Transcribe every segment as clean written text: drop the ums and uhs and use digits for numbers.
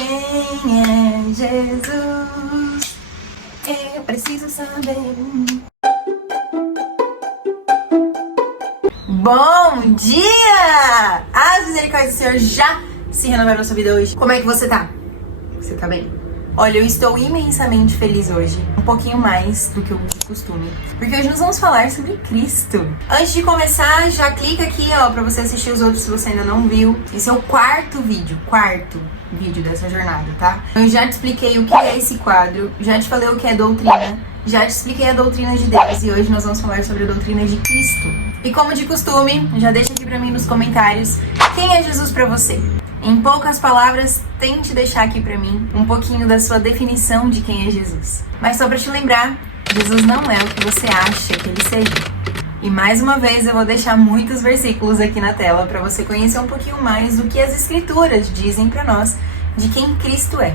Quem é Jesus? Eu preciso saber. Bom dia! As misericórdias do Senhor já se renovaram na sua vida hoje. Como é que você tá? Você tá bem? Olha, eu estou imensamente feliz hoje, um pouquinho mais do que o costume, porque hoje nós vamos falar sobre Cristo. Antes de começar, já clica aqui, ó, pra você assistir os outros se você ainda não viu. Esse é o quarto vídeo dessa jornada, tá? Eu já te expliquei o que é esse quadro, já te falei o que é doutrina, já te expliquei a doutrina de Deus e hoje nós vamos falar sobre a doutrina de Cristo. E como de costume, já deixa aqui pra mim nos comentários, quem é Jesus pra você? Em poucas palavras, tente deixar aqui pra mim um pouquinho da sua definição de quem é Jesus. Mas só pra te lembrar, Jesus não é o que você acha que ele seja. E mais uma vez eu vou deixar muitos versículos aqui na tela para você conhecer um pouquinho mais do que as Escrituras dizem para nós de quem Cristo é.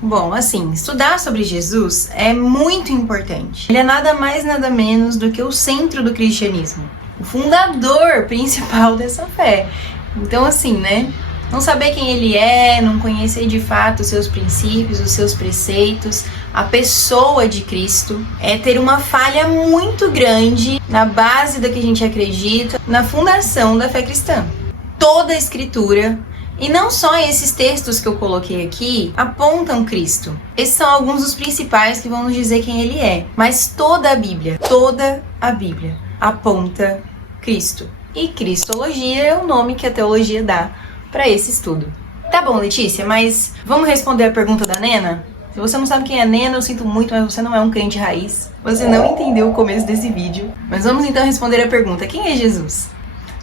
Bom, assim, estudar sobre Jesus é muito importante. Ele é nada mais nada menos do que o centro do cristianismo, o fundador principal dessa fé. Então assim, né? Não saber quem ele é, não conhecer de fato os seus princípios, os seus preceitos, a pessoa de Cristo, é ter uma falha muito grande na base da que a gente acredita, na fundação da fé cristã. Toda a Escritura, e não só esses textos que eu coloquei aqui, apontam Cristo. Esses são alguns dos principais que vão nos dizer quem ele é. Mas toda a Bíblia aponta Cristo. E Cristologia é o nome que a teologia dá para esse estudo. Tá bom, Letícia, mas vamos responder a pergunta da Nena? Se você não sabe quem é Nena, eu sinto muito, mas você não é um crente raiz. Você não entendeu o começo desse vídeo. Mas vamos então responder a pergunta: quem é Jesus?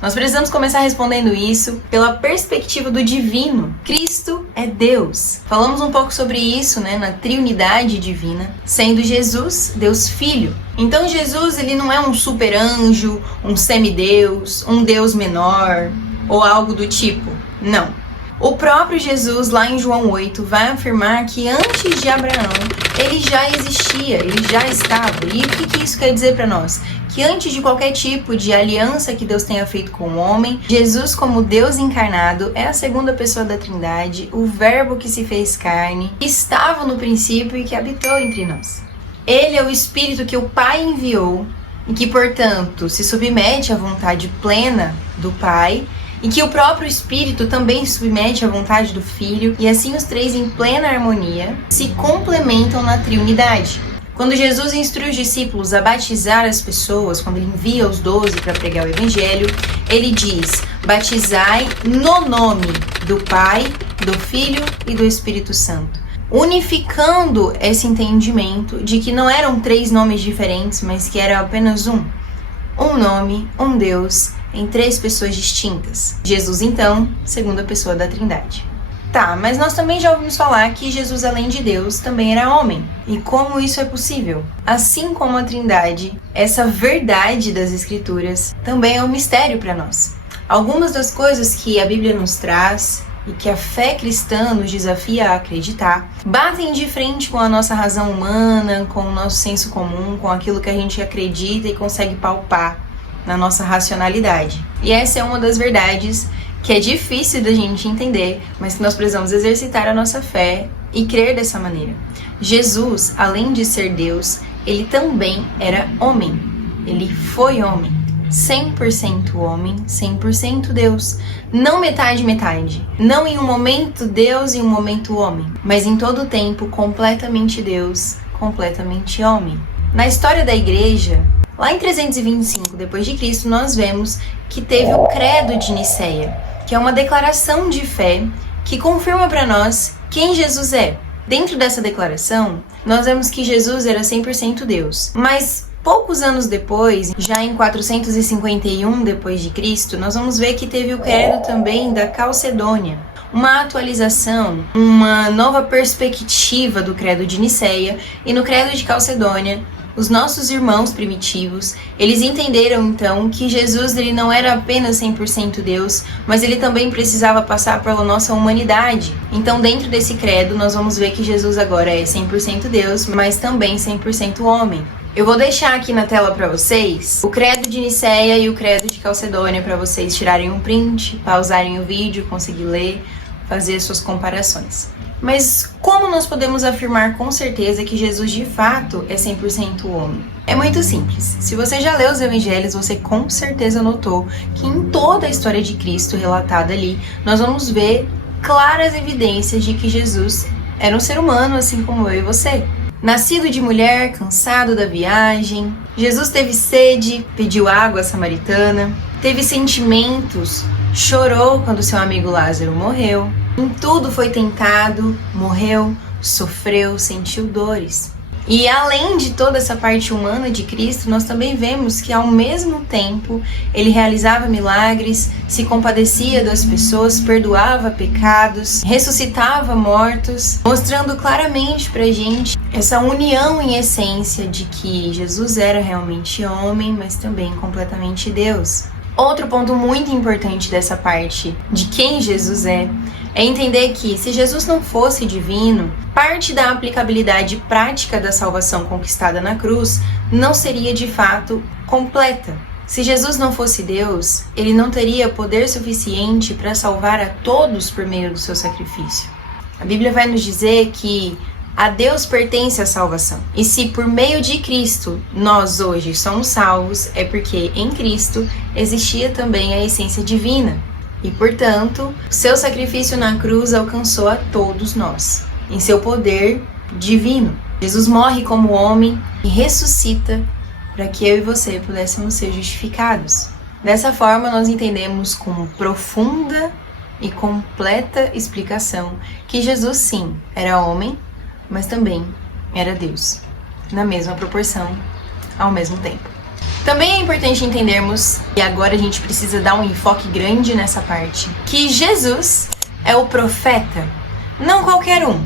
Nós precisamos começar respondendo isso pela perspectiva do divino. Cristo é Deus. Falamos um pouco sobre isso, né, na Trinidade divina, sendo Jesus Deus Filho. Então Jesus, ele não é um super anjo, um semideus, um Deus menor ou algo do tipo. Não. O próprio Jesus, lá em João 8, vai afirmar que antes de Abraão, ele já existia, ele já estava. E o que isso quer dizer para nós? Que antes de qualquer tipo de aliança que Deus tenha feito com o homem, Jesus, como Deus encarnado, é a segunda pessoa da Trindade, o Verbo que se fez carne, que estava no princípio e que habitou entre nós. Ele é o Espírito que o Pai enviou e que, portanto, se submete à vontade plena do Pai, e que o próprio Espírito também se submete à vontade do Filho, e assim os três, em plena harmonia, se complementam na Trindade. Quando Jesus instrui os discípulos a batizar as pessoas, quando ele envia os 12 para pregar o Evangelho, ele diz: batizai no nome do Pai, do Filho e do Espírito Santo, unificando esse entendimento de que não eram três nomes diferentes, mas que era apenas um nome, um Deus, em três pessoas distintas. Jesus, então, segunda pessoa da Trindade. Tá, mas nós também já ouvimos falar que Jesus, além de Deus, também era homem. E como isso é possível? Assim como a Trindade, essa verdade das Escrituras também é um mistério para nós. Algumas das coisas que a Bíblia nos traz e que a fé cristã nos desafia a acreditar, batem de frente com a nossa razão humana, com o nosso senso comum, com aquilo que a gente acredita e consegue palpar na nossa racionalidade. E essa é uma das verdades que é difícil da gente entender, mas que nós precisamos exercitar a nossa fé e crer dessa maneira. Jesus, além de ser Deus, ele também era homem. Ele foi homem. 100% homem, 100% Deus. Não metade. Não em um momento Deus e em um momento homem, mas em todo o tempo completamente Deus, completamente homem. Na história da igreja, lá em 325 d.C., nós vemos que teve o Credo de Nicéia, que é uma declaração de fé que confirma para nós quem Jesus é. Dentro dessa declaração, nós vemos que Jesus era 100% Deus, mas poucos anos depois, já em 451 d.C., nós vamos ver que teve o credo também da Calcedônia, uma atualização, uma nova perspectiva do credo de Nicéia. E no credo de Calcedônia, os nossos irmãos primitivos, eles entenderam então que Jesus, ele não era apenas 100% Deus, mas ele também precisava passar pela nossa humanidade. Então, dentro desse credo, nós vamos ver que Jesus agora é 100% Deus, mas também 100% homem. Eu vou deixar aqui na tela para vocês o credo de Nicéia e o credo de Calcedônia para vocês tirarem um print, pausarem o vídeo, conseguir ler, fazer as suas comparações. Mas como nós podemos afirmar com certeza que Jesus de fato é 100% homem? É muito simples. Se você já leu os evangelhos, você com certeza notou que em toda a história de Cristo relatada ali, nós vamos ver claras evidências de que Jesus era um ser humano, assim como eu e você. Nascido de mulher, cansado da viagem, Jesus teve sede, pediu água à samaritana, teve sentimentos, chorou quando seu amigo Lázaro morreu, em tudo foi tentado, morreu, sofreu, sentiu dores. E além de toda essa parte humana de Cristo, nós também vemos que ao mesmo tempo ele realizava milagres, se compadecia das pessoas, perdoava pecados, ressuscitava mortos, mostrando claramente pra gente essa união em essência de que Jesus era realmente homem, mas também completamente Deus. Outro ponto muito importante dessa parte de quem Jesus é entender que, se Jesus não fosse divino, parte da aplicabilidade prática da salvação conquistada na cruz não seria de fato completa. Se Jesus não fosse Deus, ele não teria poder suficiente para salvar a todos por meio do seu sacrifício. A Bíblia vai nos dizer que a Deus pertence a salvação. E se por meio de Cristo nós hoje somos salvos, é porque em Cristo existia também a essência divina. E, portanto, seu sacrifício na cruz alcançou a todos nós, em seu poder divino. Jesus morre como homem e ressuscita para que eu e você pudéssemos ser justificados. Dessa forma, nós entendemos com profunda e completa explicação que Jesus, sim, era homem, mas também era Deus, na mesma proporção, ao mesmo tempo. Também é importante entendermos, e agora a gente precisa dar um enfoque grande nessa parte, que Jesus é o profeta, não qualquer um,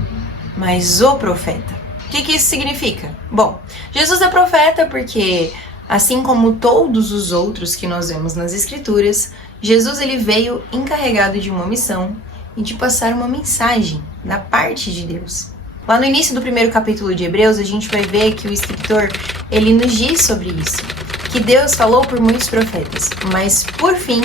mas o profeta. O que isso significa? Bom, Jesus é profeta porque, assim como todos os outros que nós vemos nas Escrituras, Jesus ele veio encarregado de uma missão e de passar uma mensagem da parte de Deus. Lá no início do primeiro capítulo de Hebreus, a gente vai ver que o escritor ele nos diz sobre isso, que Deus falou por muitos profetas, mas por fim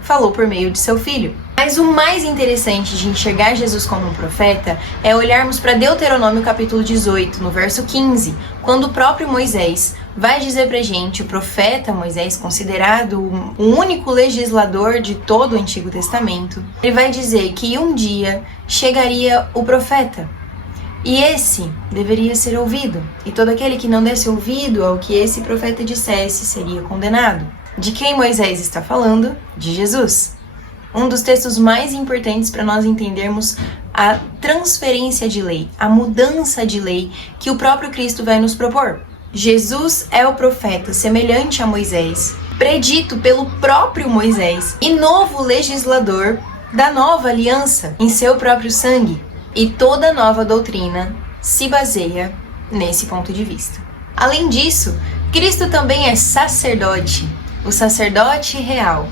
falou por meio de seu Filho. Mas o mais interessante de enxergar Jesus como um profeta é olharmos para Deuteronômio capítulo 18, no verso 15, quando o próprio Moisés vai dizer pra gente, o profeta Moisés, considerado o único legislador de todo o Antigo Testamento, ele vai dizer que um dia chegaria o profeta, e esse deveria ser ouvido, e todo aquele que não desse ouvido ao que esse profeta dissesse seria condenado. De quem Moisés está falando? De Jesus. Um dos textos mais importantes para nós entendermos a transferência de lei, a mudança de lei que o próprio Cristo vai nos propor. Jesus é o profeta semelhante a Moisés, predito pelo próprio Moisés e novo legislador da nova aliança em seu próprio sangue. E toda nova doutrina se baseia nesse ponto de vista. Além disso, Cristo também é sacerdote, o sacerdote real,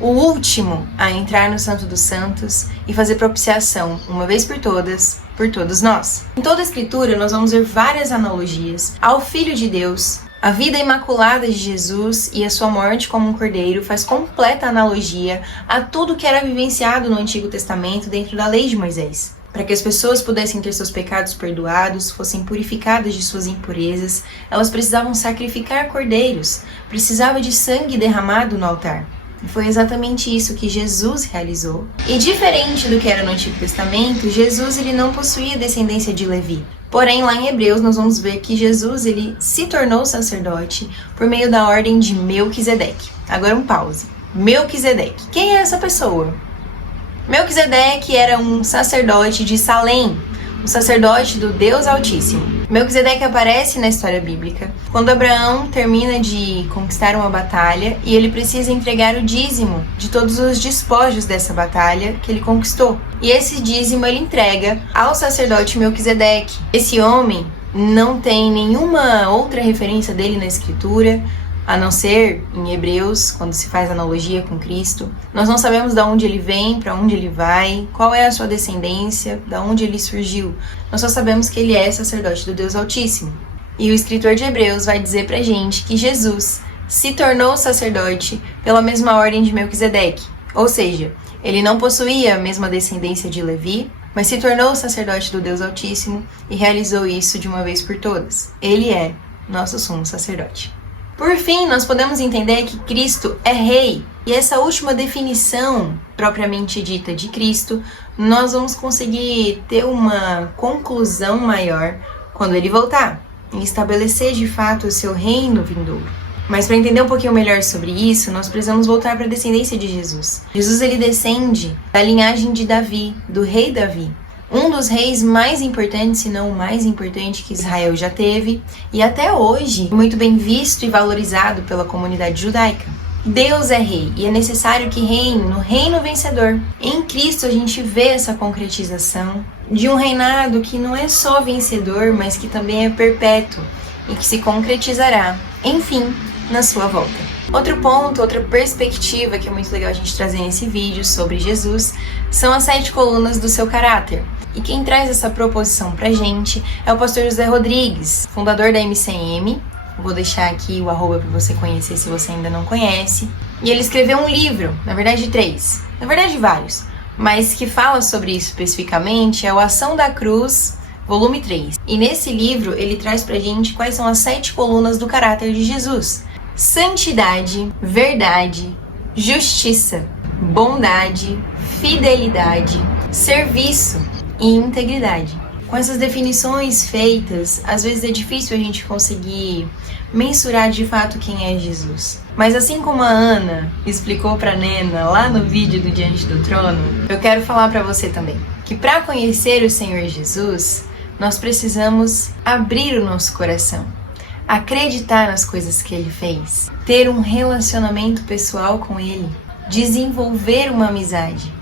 o último a entrar no Santo dos Santos e fazer propiciação, uma vez por todos nós. Em toda a Escritura, nós vamos ver várias analogias ao Filho de Deus. A vida imaculada de Jesus e a sua morte como um cordeiro faz completa analogia a tudo que era vivenciado no Antigo Testamento dentro da lei de Moisés. Para que as pessoas pudessem ter seus pecados perdoados, fossem purificadas de suas impurezas, elas precisavam sacrificar cordeiros, precisava de sangue derramado no altar. E foi exatamente isso que Jesus realizou. E diferente do que era no Antigo Testamento, Jesus ele não possuía descendência de Levi. Porém, lá em Hebreus, nós vamos ver que Jesus ele se tornou sacerdote por meio da ordem de Melquisedeque. Agora um pause. Melquisedeque. Quem é essa pessoa? Melquisedeque era um sacerdote de Salém, um sacerdote do Deus Altíssimo. Melquisedeque aparece na história bíblica quando Abraão termina de conquistar uma batalha e ele precisa entregar o dízimo de todos os despojos dessa batalha que ele conquistou. E esse dízimo ele entrega ao sacerdote Melquisedeque. Esse homem não tem nenhuma outra referência dele na Escritura, a não ser em Hebreus, quando se faz analogia com Cristo. Nós não sabemos de onde ele vem, para onde ele vai, qual é a sua descendência, de onde ele surgiu. Nós só sabemos que ele é sacerdote do Deus Altíssimo. E o escritor de Hebreus vai dizer pra gente que Jesus se tornou sacerdote pela mesma ordem de Melquisedeque. Ou seja, ele não possuía a mesma descendência de Levi, mas se tornou sacerdote do Deus Altíssimo e realizou isso de uma vez por todas. Ele é nosso sumo sacerdote. Por fim, nós podemos entender que Cristo é rei. E essa última definição propriamente dita de Cristo, nós vamos conseguir ter uma conclusão maior quando ele voltar e estabelecer de fato o seu reino vindouro. Mas para entender um pouquinho melhor sobre isso, nós precisamos voltar para a descendência de Jesus. Jesus ele descende da linhagem de Davi, do rei Davi. Um dos reis mais importantes, se não o mais importante que Israel já teve, e até hoje muito bem visto e valorizado pela comunidade judaica. Deus é rei e é necessário que reine no reino vencedor. Em Cristo a gente vê essa concretização de um reinado que não é só vencedor, mas que também é perpétuo e que se concretizará, enfim, na sua volta. Outro ponto, outra perspectiva que é muito legal a gente trazer nesse vídeo sobre Jesus são as 7 colunas do seu caráter. E quem traz essa proposição pra gente é o pastor José Rodrigues, fundador da MCM. Vou deixar aqui o arroba para você conhecer se você ainda não conhece. E ele escreveu um livro, na verdade 3, na verdade vários, mas que fala sobre isso especificamente, é o Ação da Cruz, volume 3. E nesse livro ele traz pra gente quais são as 7 colunas do caráter de Jesus. Santidade, verdade, justiça, bondade, fidelidade, serviço e integridade. Com essas definições feitas, às vezes é difícil a gente conseguir mensurar de fato quem é Jesus. Mas assim como a Ana explicou para Nena lá no vídeo do Diante do Trono, eu quero falar para você também que para conhecer o Senhor Jesus, nós precisamos abrir o nosso coração, acreditar nas coisas que Ele fez, ter um relacionamento pessoal com Ele, desenvolver uma amizade,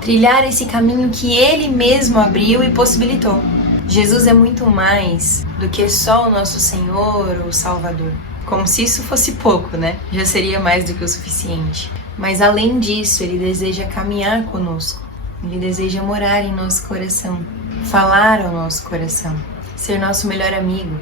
trilhar esse caminho que Ele mesmo abriu e possibilitou. Jesus é muito mais do que só o nosso Senhor ou Salvador. Como se isso fosse pouco, né? Já seria mais do que o suficiente. Mas além disso, Ele deseja caminhar conosco. Ele deseja morar em nosso coração, falar ao nosso coração, ser nosso melhor amigo,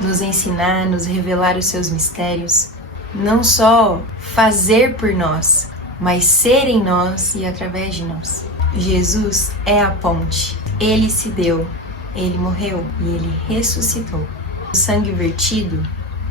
nos ensinar, nos revelar os seus mistérios. Não só fazer por nós, mas ser em nós e através de nós. Jesus é a ponte. Ele se deu, Ele morreu e Ele ressuscitou. O sangue vertido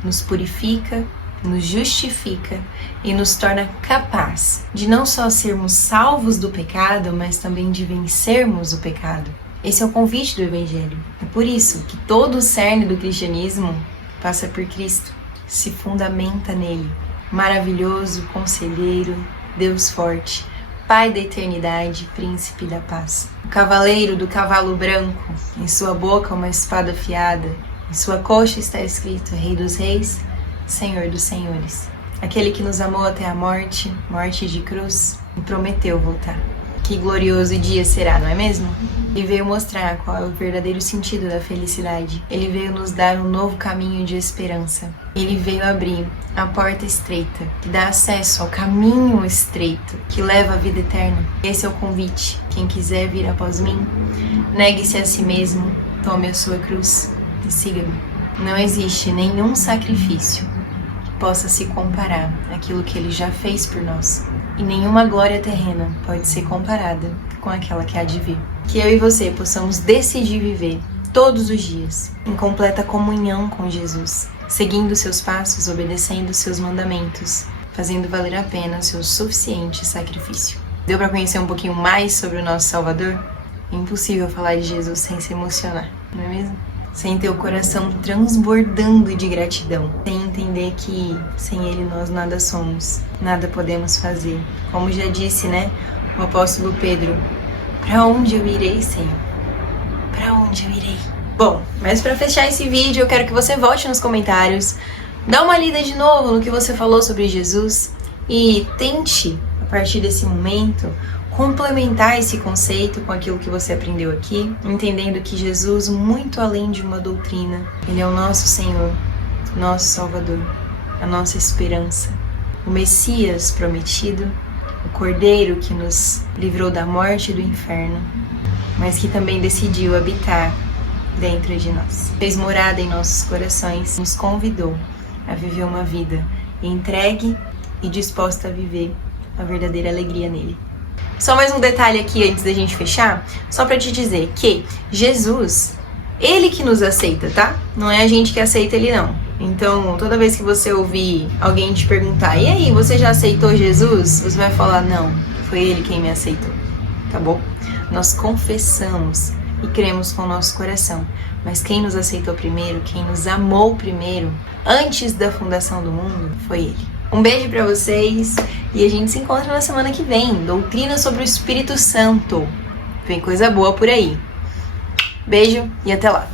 nos purifica, nos justifica e nos torna capaz de não só sermos salvos do pecado, mas também de vencermos o pecado. Esse é o convite do Evangelho. É por isso que todo o cerne do cristianismo passa por Cristo, se fundamenta nele. Maravilhoso, conselheiro, Deus forte, Pai da eternidade, Príncipe da paz. O cavaleiro do cavalo branco, em sua boca uma espada afiada, em sua coxa está escrito Rei dos Reis, Senhor dos Senhores. Aquele que nos amou até a morte, morte de cruz, e prometeu voltar. Que glorioso dia será, não é mesmo? Ele veio mostrar qual é o verdadeiro sentido da felicidade. Ele veio nos dar um novo caminho de esperança. Ele veio abrir a porta estreita, que dá acesso ao caminho estreito, que leva à vida eterna. Esse é o convite. Quem quiser vir após mim, negue-se a si mesmo, tome a sua cruz e siga-me. Não existe nenhum sacrifício que possa se comparar àquilo que Ele já fez por nós. E nenhuma glória terrena pode ser comparada com aquela que há de vir. Que eu e você possamos decidir viver todos os dias em completa comunhão com Jesus, seguindo seus passos, obedecendo seus mandamentos, fazendo valer a pena o seu suficiente sacrifício. Deu para conhecer um pouquinho mais sobre o nosso Salvador? É impossível falar de Jesus sem se emocionar, não é mesmo? Sem ter o coração transbordando de gratidão, sem entender que sem Ele nós nada somos, nada podemos fazer. Como já disse, né, o apóstolo Pedro, para onde eu irei, Senhor? Para onde eu irei? Bom, mas para fechar esse vídeo, eu quero que você volte nos comentários, dá uma lida de novo no que você falou sobre Jesus e tente, a partir desse momento, complementar esse conceito com aquilo que você aprendeu aqui, entendendo que Jesus, muito além de uma doutrina, Ele é o nosso Senhor, nosso Salvador, a nossa esperança, o Messias prometido, o Cordeiro que nos livrou da morte e do inferno, mas que também decidiu habitar dentro de nós. Fez morada em nossos corações, nos convidou a viver uma vida entregue e disposta a viver a verdadeira alegria nele. Só mais um detalhe aqui antes da gente fechar, só pra te dizer que Jesus, ele que nos aceita, tá? Não é a gente que aceita ele, não. Então, toda vez que você ouvir alguém te perguntar, e aí, você já aceitou Jesus? Você vai falar, não, foi ele quem me aceitou, tá bom? Nós confessamos e cremos com o nosso coração, mas quem nos aceitou primeiro, quem nos amou primeiro, antes da fundação do mundo, foi ele. Um beijo pra vocês e a gente se encontra na semana que vem. Doutrina sobre o Espírito Santo. Vem coisa boa por aí. Beijo e até lá.